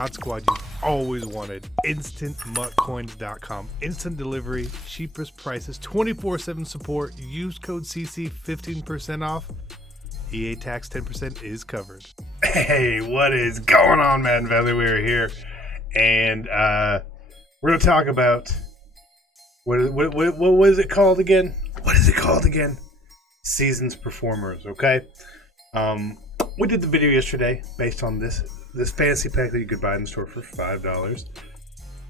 Mod Squad you've always wanted. InstantMuttCoins.com. Instant delivery, cheapest prices, 24/7 support. Use code CC 15% off. EA tax 10% is covered. Hey, what is going on, Madden Valley? We are here, and we're going to talk about what was it called again? What is it called again? Season's performers. Okay. We did the video yesterday based on this fancy pack that you could buy in the store for $5.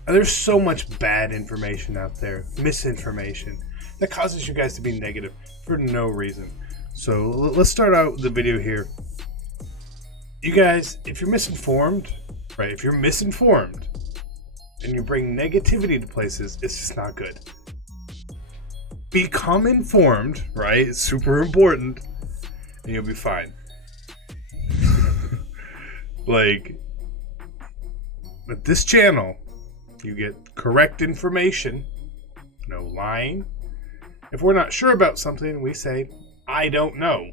And there's so much bad information out there, misinformation, that causes you guys to be negative for no reason. So let's start out the video here. You guys, if you're misinformed, right? If you're misinformed and you bring negativity to places, it's just not good. Become informed, right? It's super important, and you'll be fine. Like, with this channel, you get correct information, no lying. If we're not sure about something, we say, I don't know.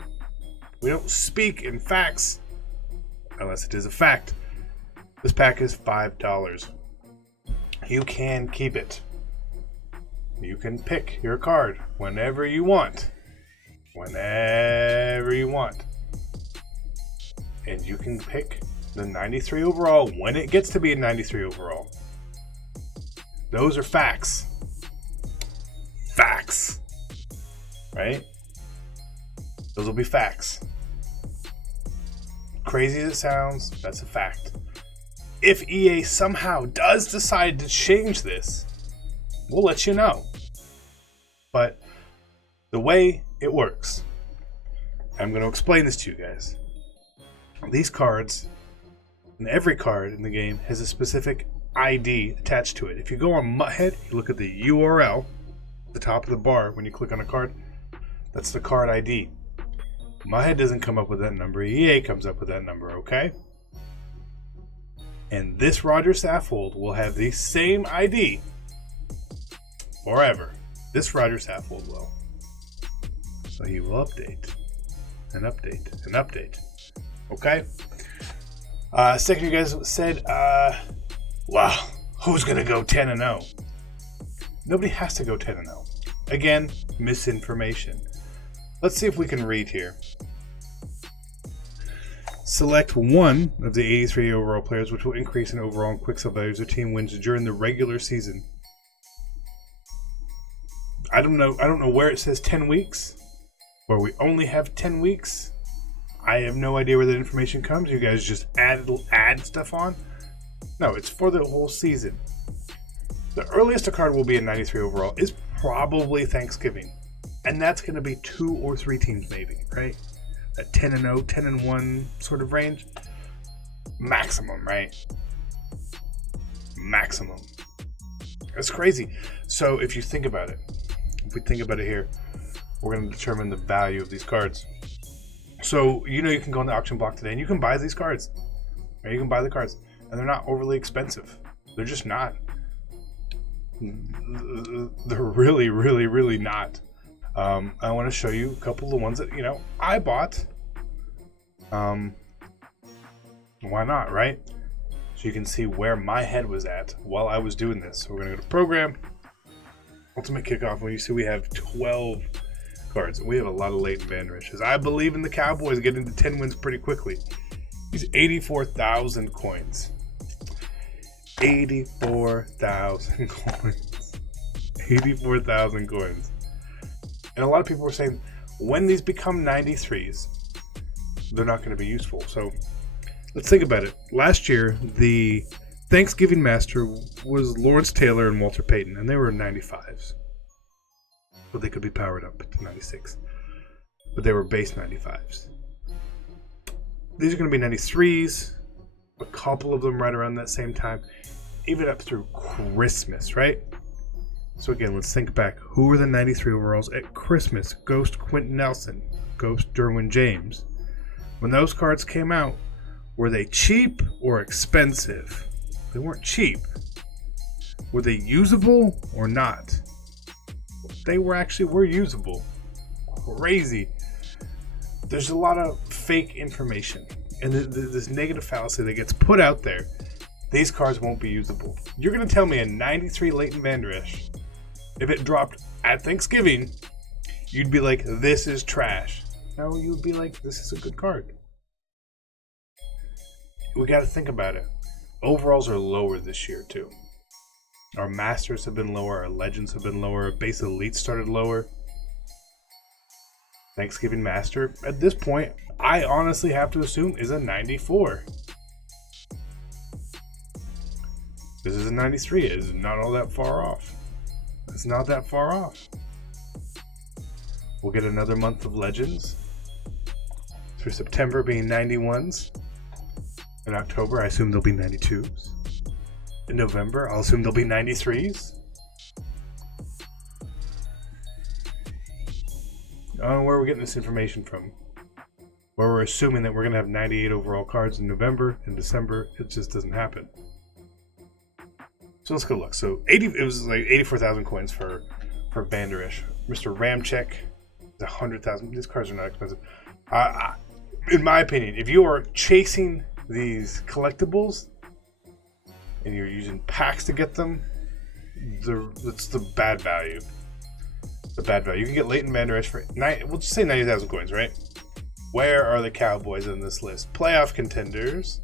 We don't speak in facts unless it is a fact. This pack is $5. You can keep it. You can pick your card whenever you want. Whenever you want. And you can pick the 93 overall when it gets to be a 93 overall. Those are facts. Facts. Right? Those will be facts. Crazy as it sounds, that's a fact. If EA somehow does decide to change this, we'll let you know. But the way it works, I'm going to explain this to you guys. These cards, and every card in the game, has a specific ID attached to it. If you go on Mutthead, you look at the URL at the top of the bar when you click on a card, that's the card ID. Mutthead doesn't come up with that number, EA comes up with that number, okay? And this Roger Saffold will have the same ID forever. This Roger Saffold will. So he will update, and update, and update. Okay? Second, you guys said, wow, who's going to go 10-0? Nobody has to go 10-0. Again, misinformation. Let's see if we can read here. Select one of the 83 overall players, which will increase in overall and quick sell values of team wins during the regular season. I don't know where it says 10 weeks, where we only have 10 weeks. I have no idea where that information comes. You guys just add stuff on. No, it's for the whole season. The earliest a card will be a 93 overall is probably Thanksgiving. And that's going to be 2 or 3 teams maybe, right? That 10-0, 10-1 sort of range. Maximum, right? Maximum. That's crazy. So if you think about it, if we think about it here, we're going to determine the value of these cards. So, you know, you can go on the auction block today and you can buy these cards. Right? You can buy the cards. And they're not overly expensive. They're just not. They're really, really, really not. I want to show you a couple of the ones that, you know, I bought. Why not, right? So you can see where my head was at while I was doing this. So we're going to go to Program, Ultimate Kickoff, and you see we have 12 cards. We have a lot of Leighton Van Rishes. I believe in the Cowboys getting to 10 wins pretty quickly. He's 84,000 coins. 84,000 coins. 84,000 coins. And a lot of people were saying, when these become 93s, they're not going to be useful. So let's think about it. Last year, the Thanksgiving Master was Lawrence Taylor and Walter Payton, and they were 95s. But they could be powered up to 96. But they were base 95s. These are going to be 93s. A couple of them right around that same time. Even up through Christmas, right? So again, let's think back. Who were the 93 overalls at Christmas? Ghost Quentin Nelson. Ghost Derwin James. When those cards came out, were they cheap or expensive? They weren't cheap. Were they usable or not? They were usable. Crazy. There's a lot of fake information and this negative fallacy that gets put out there these cards won't be usable. You're going to tell me a 93 Leighton Vander Esch, if it dropped at Thanksgiving, you'd be like, this is trash. No, you'd be like, this is a good card. We got to think about it. Overalls are lower this year, too. Our Masters have been lower. Our Legends have been lower. Our Base Elite started lower. Thanksgiving Master, at this point, I honestly have to assume is a 94. This is a 93. It is not all that far off. It's not that far off. We'll get another month of Legends. Through September being 91s. In October, I assume there'll be 92s. In November, I'll assume there'll be 93s. I don't know where we're getting this information from. Where we're assuming that we're going to have 98 overall cards in November and December. It just doesn't happen. So let's go look. So it was like 84,000 coins for Vander Esch. Mr. Ramczyk, 100,000. These cards are not expensive. In my opinion, if you are chasing these collectibles and you're using packs to get them, it's the bad value. The bad value. You can get Leighton Vander Esch for we'll just say 90,000 coins, right? Where are the Cowboys on this list? Playoff contenders,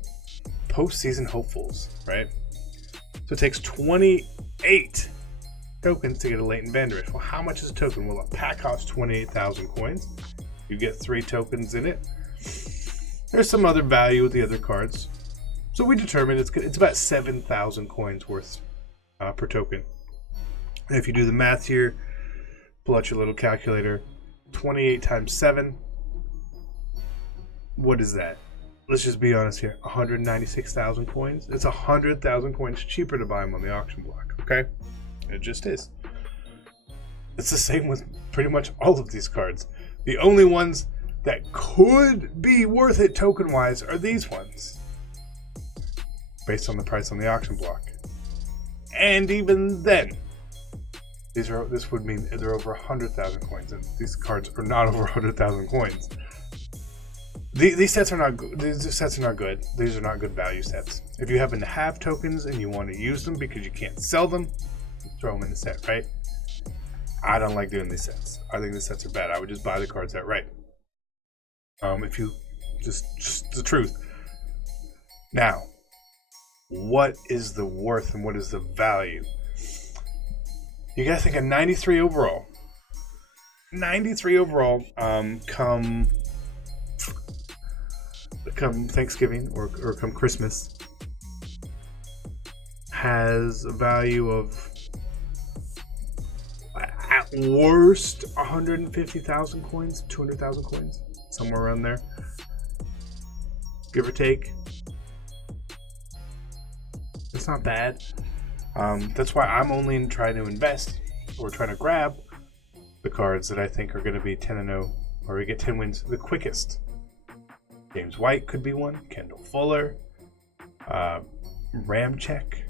postseason hopefuls, right? So it takes 28 tokens to get a Leighton Vander Esch. Well, how much is a token? Well, a pack costs 28,000 coins. You get 3 tokens in it. There's some other value with the other cards. So we determined it's about 7,000 coins worth per token. And if you do the math here, pull out your little calculator, 28 times 7. What is that? Let's just be honest here. 196,000 coins. It's 100,000 coins cheaper to buy them on the auction block. Okay? It just is. It's the same with pretty much all of these cards. The only ones that could be worth it token-wise are these ones, based on the price on the auction block. And even then, this would mean they're over 100,000 coins, and these cards are not over 100,000 coins. These sets are not good. These sets are not good. These are not good value sets. If you happen to have tokens and you want to use them because you can't sell them, throw them in the set, right? I don't like doing these sets. I think the sets are bad. I would just buy the cards outright. If you just the truth. Now, what is the worth and what is the value? You gotta think a 93 overall. 93 overall. Come Thanksgiving or come Christmas, has a value of at worst 150,000 coins, 200,000 coins, somewhere around there, give or take. It's not bad. That's why I'm only trying to invest or trying to grab the cards that I think are going to be 10-0, or we get 10 wins the quickest. James White could be one. Kendall Fuller, Ramczyk.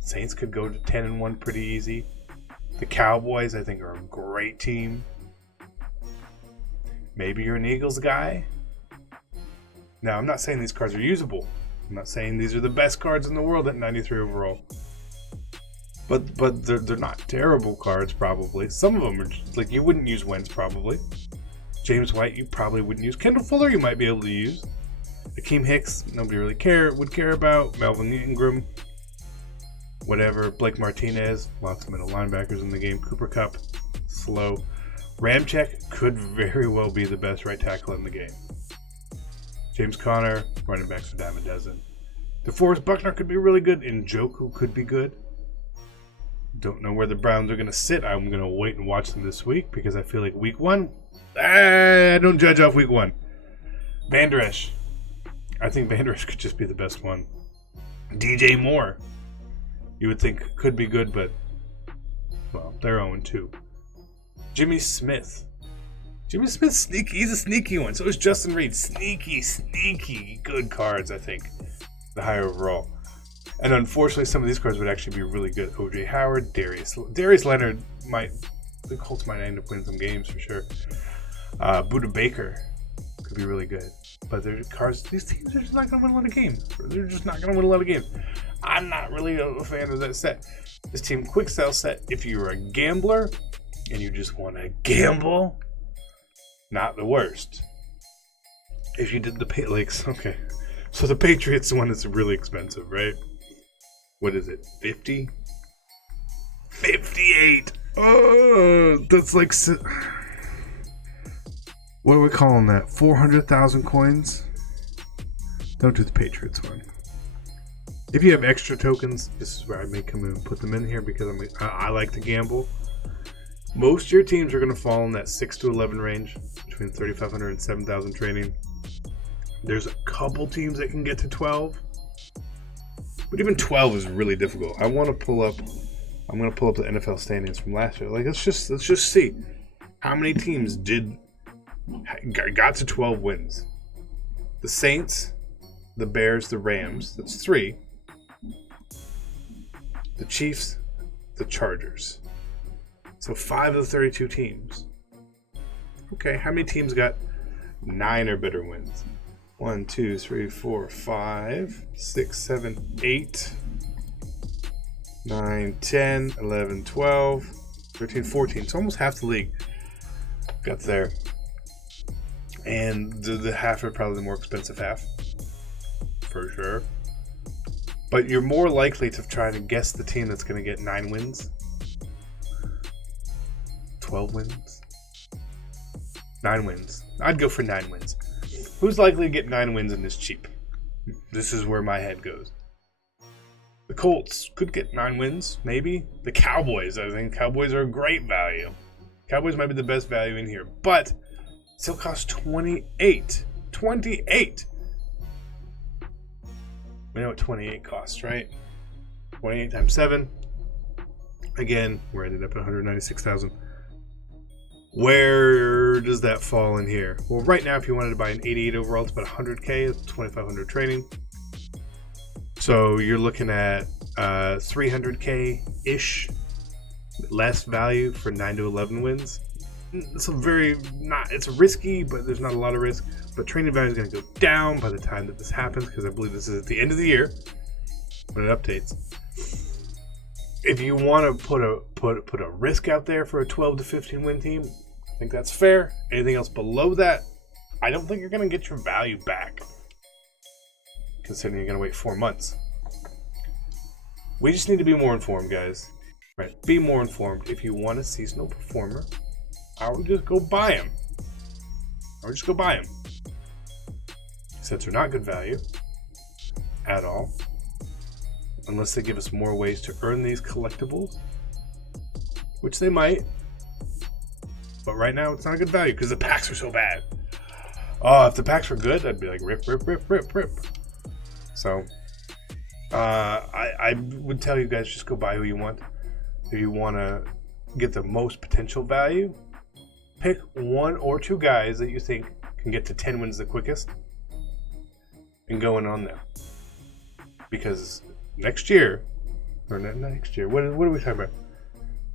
Saints could go to 10-1 pretty easy. The Cowboys, I think, are a great team. Maybe you're an Eagles guy. Now, I'm not saying these cards are usable. I'm not saying these are the best cards in the world at 93 overall. But they're not terrible cards, probably. Some of them are like you wouldn't use Wentz, probably. James White, you probably wouldn't use. Kendall Fuller, you might be able to use. Akeem Hicks, nobody really would care about. Melvin Ingram, whatever. Blake Martinez, lots of middle linebackers in the game. Cooper Kupp, slow. Ramczyk could very well be the best right tackle in the game. James Conner, running backs a dime a dozen. DeForest Buckner could be really good. Njoku could be good. Don't know where the Browns are going to sit. I'm going to wait and watch them this week because I feel like week 1... I don't judge off week 1. Vander Esch. I think Vander Esch could just be the best one. DJ Moore. You would think could be good, but... well, they're 0-2. Jimmy Smith. Jimmy Smith's sneaky. He's a sneaky one. So is Justin Reed. Sneaky good cards, I think. The higher overall. And unfortunately, some of these cards would actually be really good. O.J. Howard, Darius Leonard might... the Colts might end up winning some games for sure. Buda Baker could be really good. But these teams are just not going to win a lot of games. They're just not going to win a lot of games. I'm not really a fan of that set. This Team Quick Sell set, if you're a gambler and you just want to gamble, not the worst. If you did the okay. So the Patriots one is really expensive, right? What is it? 50? 58. Oh, that's like, what are we calling that? 400,000 coins? Don't do the Patriots one. If you have extra tokens, this is where I may come in and put them in here because I like to gamble. Most of your teams are going to fall in that 6 to 11 range, between 3,500 and 7,000 trading. There's a couple teams that can get to 12, but even 12 is really difficult. I'm going to pull up the NFL standings from last year. Like, let's just see how many teams got to 12 wins. The Saints, the Bears, the Rams. That's 3. The Chiefs, the Chargers. So 5 of the 32 teams. Okay, how many teams got 9 or better wins? 1, 2, 3, 4, 5, 6, 7, 8, 9, 10, 11, 12, 13, 14. It's almost half the league got there. And the half are probably the more expensive half, for sure. But you're more likely to try to guess the team that's going to get 9 wins, 12 wins, 9 wins. I'd go for 9 wins. Who's likely to get 9 wins in this cheap? This is where my head goes. The Colts could get 9 wins, maybe. The Cowboys, I think. Cowboys are a great value. Cowboys might be the best value in here, but still cost 28. 28! We know what 28 costs, right? 28 times 7. Again, we're ended up at 196,000. Where does that fall in here? Well, right now, if you wanted to buy an 88 overall, it's about 100K, 2,500 trading. So you're looking at 300K-ish less value for 9 to 11 wins. It's it's risky, but there's not a lot of risk. But trading value is going to go down by the time that this happens, because I believe this is at the end of the year when it updates. If you want to put a risk out there for a 12 to 15 win team, I think that's fair. Anything else below that, I don't think you're going to get your value back, considering you're going to wait 4 months. We just need to be more informed, guys. Right? Be more informed. If you want a seasonal performer, I would just go buy him. Sets are not good value at all, unless they give us more ways to earn these collectibles, which they might. But right now, it's not a good value because the packs are so bad. Oh, if the packs were good, I'd be like, rip. So, I would tell you guys, just go buy who you want. If you want to get the most potential value, pick 1 or 2 guys that you think can get to 10 wins the quickest and go in on them. Because next year, or not next year, what are we talking about?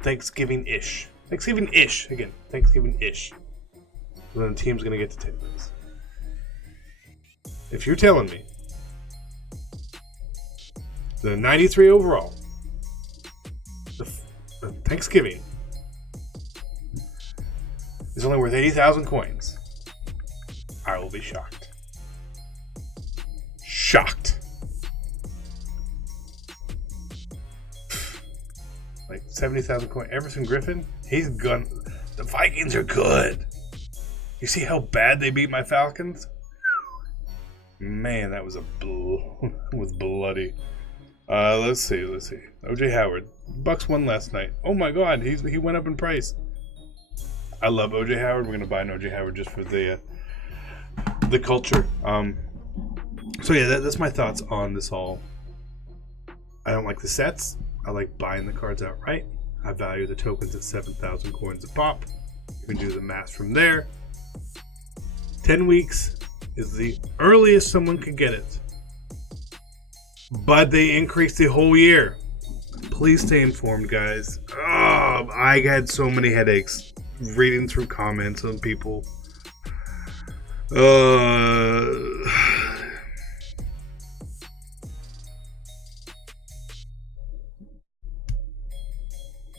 Thanksgiving-ish. Again, Thanksgiving-ish. Then the team's going to get to 10 wins. If you're telling me the 93 overall, the Thanksgiving, is only worth 80,000 coins, I will be shocked. Like 70,000 coins. Everson Griffin, he's gone. The Vikings are good. You see how bad they beat my Falcons? Man, that was was bloody. Let's see. OJ Howard. Bucks won last night. Oh my God, he went up in price. I love OJ Howard. We're gonna buy an OJ Howard just for the culture. So yeah, that's my thoughts on this all. I don't like the sets. I like buying the cards outright. I value the tokens at 7,000 coins a pop. You can do the math from there. 10 weeks is the earliest someone could get it. But they increased the whole year. Please stay informed, guys. Oh, I had so many headaches reading through comments on people.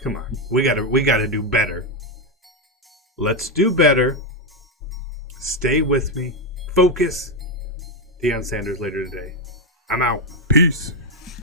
Come on. We gotta do better. Let's do better. Stay with me. Focus. Deion Sanders later today. I'm out. Peace.